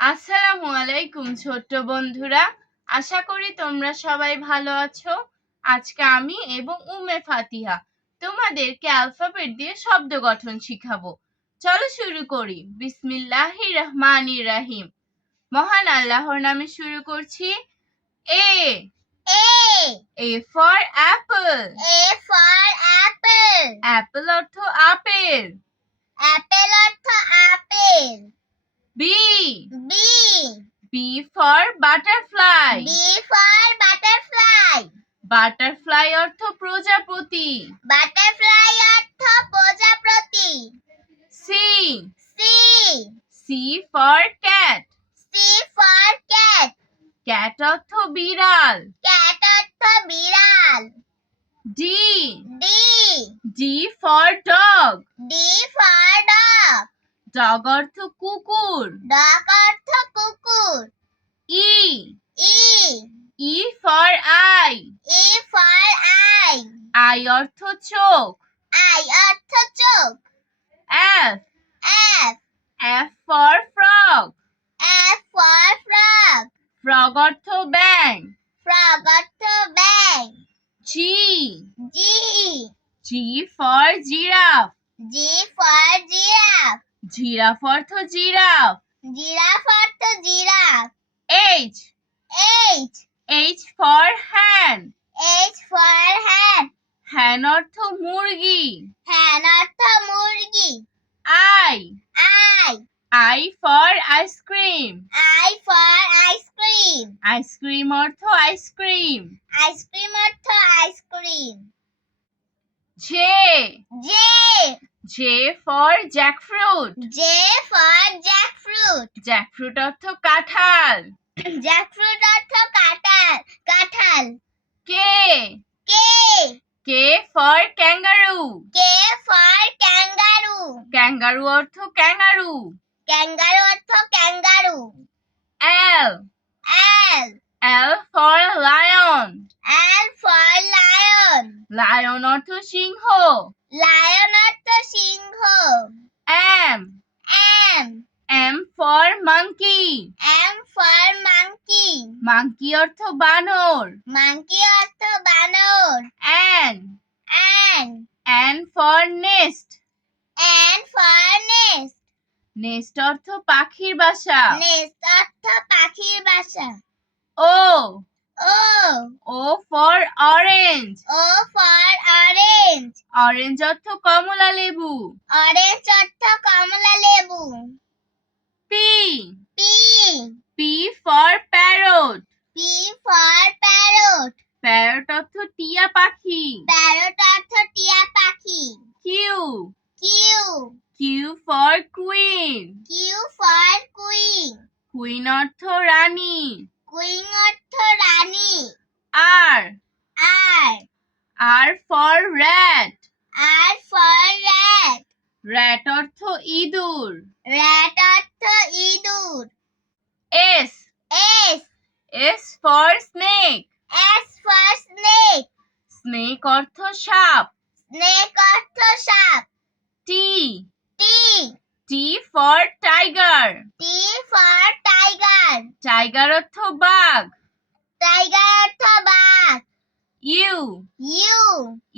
আসসালামু আলাইকুম ছোট্ট বন্ধুরা, আশা করি তোমরা সবাই ভালো আছো। আজকে আমি এবং উম্মে ফাতিহা তোমাদেরকে অ্যালফাবেট দিয়ে শব্দ গঠন শিখাবো। চলো শুরু করি। বিসমিল্লাহির রহমানির রহিম। মহান আল্লাহর নামে শুরু করছি। A A for apple. Apple অর্থ আপেল। B B for butterfly. Butterfly অর্থ প্রজাপতি। C C for cat. Cat অর্থ বিড়াল। D D for dog. ডগ অর্থ কুকুর। E E for eye. Eye অর্থ চোখ। F F for frog. Frog অর্থ ব্যাঙ। G G for giraffe. Giraffe অর্থ giraffe. H H for hen. Hen অর্থ মুরগি। I I for ice cream. Ice cream অর্থ ice cream. J J for jackfruit. Jackfruit অর্থ কাঁঠাল। K K for kangaroo. Kangaroo অর্থ kangaroo. L L for lion. Lion অর্থ সিংহ। M M for monkey. Monkey অর্থ বানর। N N for nest. Nest অর্থ পাখির বাসা। O O for orange. Orange অর্থ কমলা লেবু। P P for parrot. Parrot অর্থ টিয়া পাখি। Q Q for queen. Queen অর্থ রানী। R R for rat. Rat অর্থ ইঁদুর। S S for snake. Snake অর্থ সাপ। টি টি ফর টাইগার। টাইগার অর্থ বাঘ। U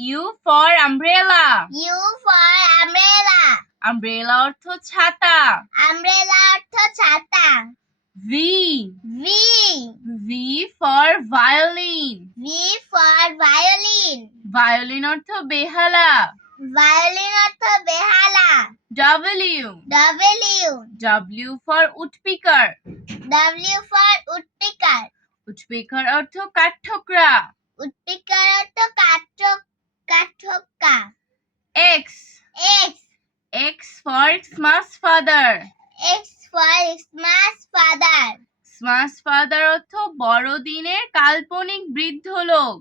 U for umbrella. Umbrella অর্থ ছাতা। V V for violin. Violin অর্থ বেহালা। W W for woodpecker. Woodpecker অর্থ কাঠঠোকরা। X X for Xmas father. Xmas father অর্থ বড়দিনের কাল্পনিক বৃদ্ধ লোক।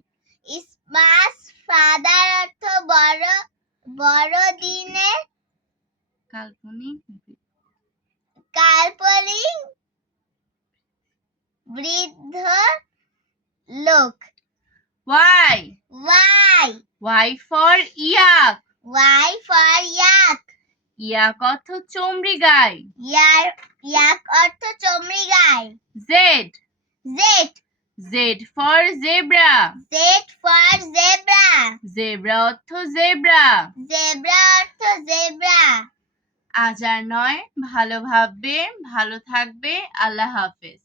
কাল্পনিক বৃদ্ধ লোক। Y Y for yak. ইয়াক অর্থ চমড়ি গাই। ইয়াক অর্থ চমড়ি গায়। Z Z Z for zebra Z for zebra zebra অর্থ জেব্রা জেব্রা অর্থ জেব্রা। আজ আর নয়, ভালো ভাববে, ভালো থাকবে। আল্লাহ হাফেজ।